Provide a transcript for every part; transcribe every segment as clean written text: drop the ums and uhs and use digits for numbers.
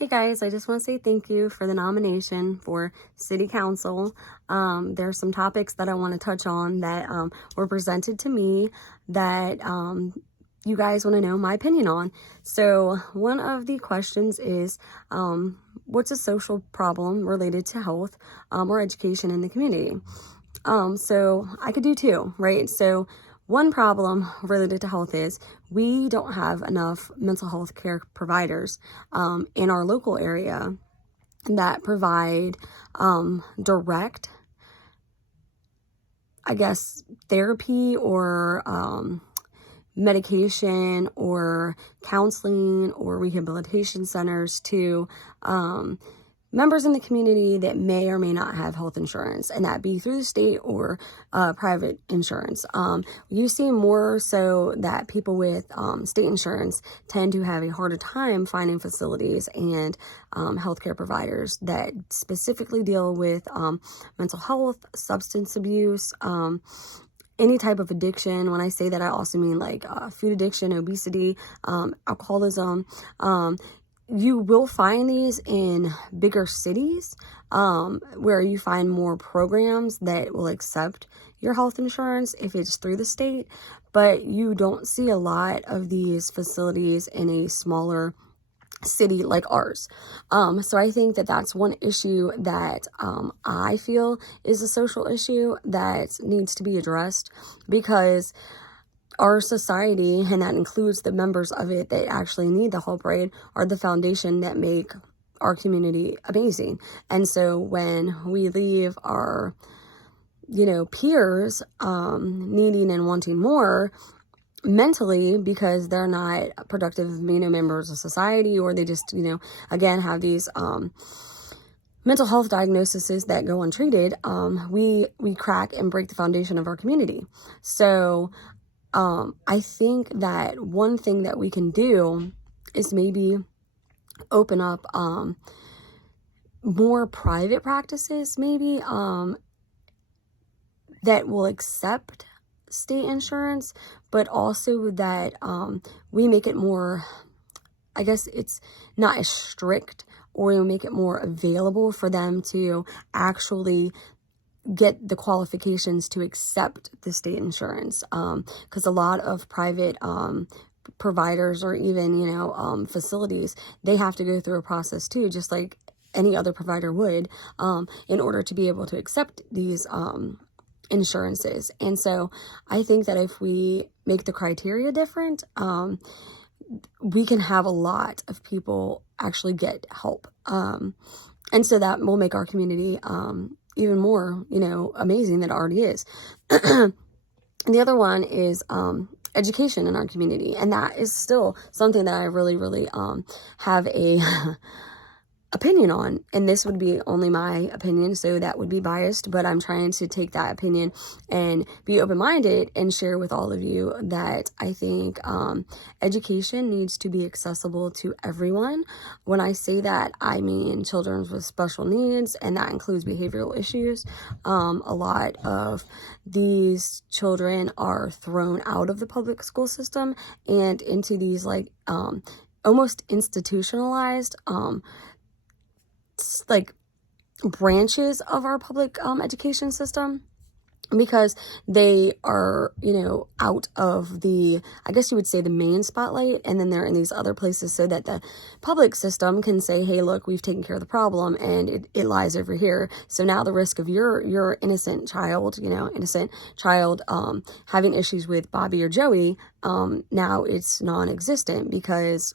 Hey guys, I just want to say thank you for the nomination for City Council. There are some topics that I want to touch on that were presented to me that you guys want to know my opinion on. So one of the questions is, what's a social problem related to health or education in the community? So I could do two, right? So one problem related to health is we don't have enough mental health care providers in our local area that provide direct, I guess, therapy or medication or counseling or rehabilitation centers to members in the community that may or may not have health insurance, and that be through the state or private insurance. You see more so that people with state insurance tend to have a harder time finding facilities and healthcare providers that specifically deal with mental health, substance abuse, any type of addiction. When I say that, I also mean like food addiction, obesity, alcoholism. You will find these in bigger cities where you find more programs that will accept your health insurance if it's through the state, but you don't see a lot of these facilities in a smaller city like ours. So I think that that's one issue that I feel is a social issue that needs to be addressed, because our society, and that includes the members of it that actually need the help, right, are the foundation that make our community amazing. And so when we leave our, peers needing and wanting more mentally because they're not productive, members of society, or they just, again, have these mental health diagnoses that go untreated, we crack and break the foundation of our community. So I think that one thing that we can do is maybe open up more private practices, maybe that will accept state insurance, but also that we make it more, I guess it's not as strict, or we'll make it more available for them to actually get the qualifications to accept the state insurance, because a lot of private providers or even facilities, they have to go through a process too, just like any other provider would, in order to be able to accept these insurances. And so I think that if we make the criteria different, we can have a lot of people actually get help, and so that will make our community even more, amazing than it already is. The other one is education in our community, and that is still something that I really, really have a opinion on, and this would be only my opinion, so that would be biased, but I'm trying to take that opinion and be open-minded and share with all of you that I think education needs to be accessible to everyone. When I say that, I mean children with special needs, and that includes behavioral issues. A lot of these children are thrown out of the public school system and into these almost institutionalized branches of our public education system, because they are, out of the, I guess you would say, the main spotlight, and then they're in these other places so that the public system can say, hey, look, we've taken care of the problem, and it lies over here. So now the risk of your innocent child, having issues with Bobby or Joey, now it's non-existent because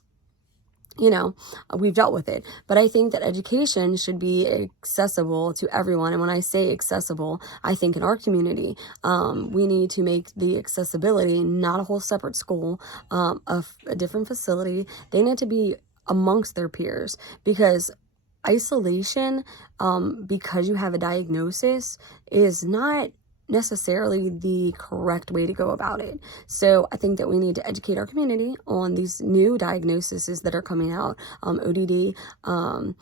we've dealt with it. But I think that education should be accessible to everyone. And when I say accessible, I think in our community, we need to make the accessibility not a whole separate school, of a different facility. They need to be amongst their peers, because isolation, because you have a diagnosis, is not necessarily the correct way to go about it. So I think that we need to educate our community on these new diagnoses that are coming out. ODD, a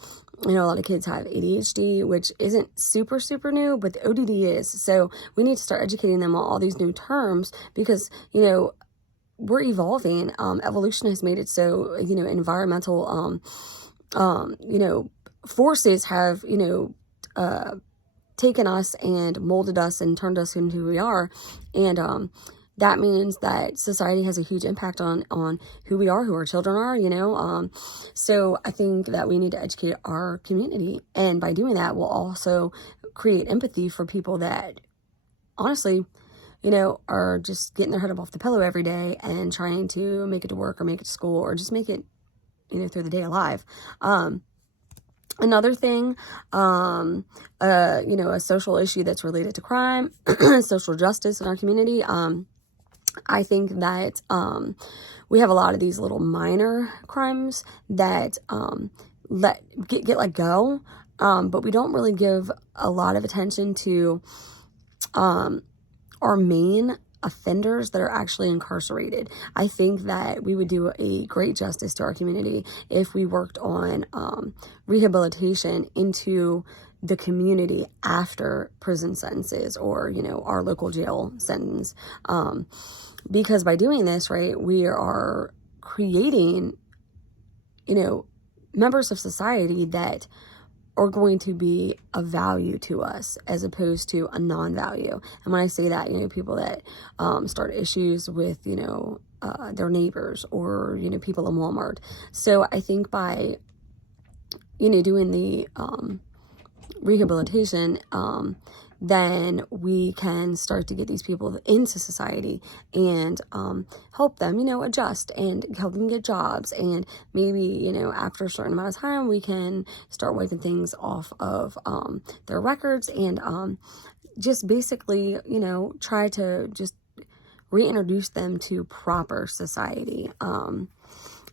lot of kids have ADHD, which isn't super, super new, but the ODD is. So we need to start educating them on all these new terms, because, we're evolving. Evolution has made it so, environmental you know, forces have, you know, taken us and molded us and turned us into who we are. And that means that society has a huge impact on who we are, who our children are, you know. So I think that we need to educate our community, and by doing that, we'll also create empathy for people that honestly, you know, are just getting their head up off the pillow every day and trying to make it to work or make it to school or just make it, you know, through the day alive. Another thing, you know, a social issue that's related to crime, social justice in our community. I think that we have a lot of these little minor crimes that get let go, but we don't really give a lot of attention to our main offenders that are actually incarcerated. I think that we would do a great justice to our community if we worked on rehabilitation into the community after prison sentences or, you know, our local jail sentence. Because by doing this, right, we are creating, you know, members of society that are going to be of value to us as opposed to a non-value. And when I say that, you know, people that start issues with, you know, their neighbors or, you know, people in Walmart. So I think by, you know, doing the rehabilitation, then we can start to get these people into society and help them, you know, adjust and help them get jobs. And maybe, you know, after a certain amount of time, we can start wiping things off of their records and just basically, you know, try to just reintroduce them to proper society.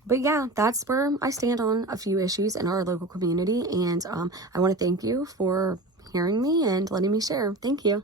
But yeah, that's where I stand on a few issues in our local community. And I want to thank you for hearing me and letting me share. Thank you.